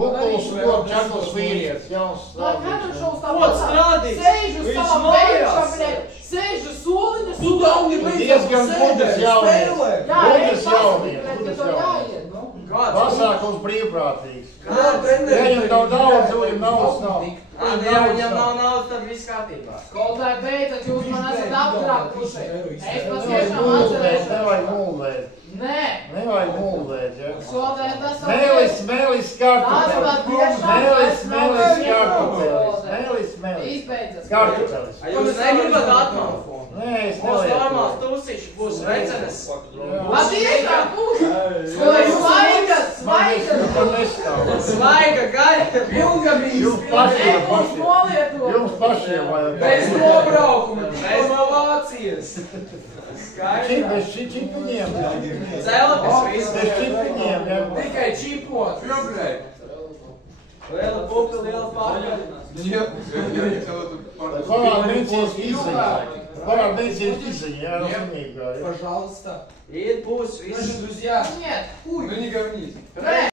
Kukuls, ko čakls vīrietis, jauns strādīgs. Ko strādīgs? Sēžu Viņš savā mājās. beidzā, sēžu soliņu, Tu daudz Diezgan gudrs jaunieks. Jā, Gudrs jaunieks. bet, Gudrs ka to jaunieks. jāiet, nu. Pasākums brīvprātīgs. Viņam Viņam daudz, viņam naudas nav. Ja viņam nav naudas, tad viss kārtībā. Skolotāji, beidzat, jūs man esat apkrāpuši. Es patiešām Muldēt, atcerēšos. nevajag muldēt. Nē. Nevajag muldēt, ja. Skolotāji, tas Mēlis kartupelis. Tas patiešām Mēlis tas nav kartupelis. Mēlis Izbeidzat. kartupelis. Jūs negribat atmāfu? Nē, es Būs normāls nelieku. tusiņš, būs recenes. Patiešām būs. Skolotāji, svaigas, svaigas. Man nestāv. Svaiga, gaļa, pilngamīs. Jums pašiem, Nebūs nolietot. Jums pašiem vajag. Bez nobraukuma, bez no Vācijas. Čip, bez čipiņiem. Celkas viss. Bez čipiņiem, ja. Tikai čipot. Liela pupa, liela pārka. Parāda medicīniski izziņa. Parāda medicīniski izziņa, jā, rozumīgi. Пожалуйста. Ir būs, viss. Наши друзья. Нет. Хуй. Ну не говнись. Nē.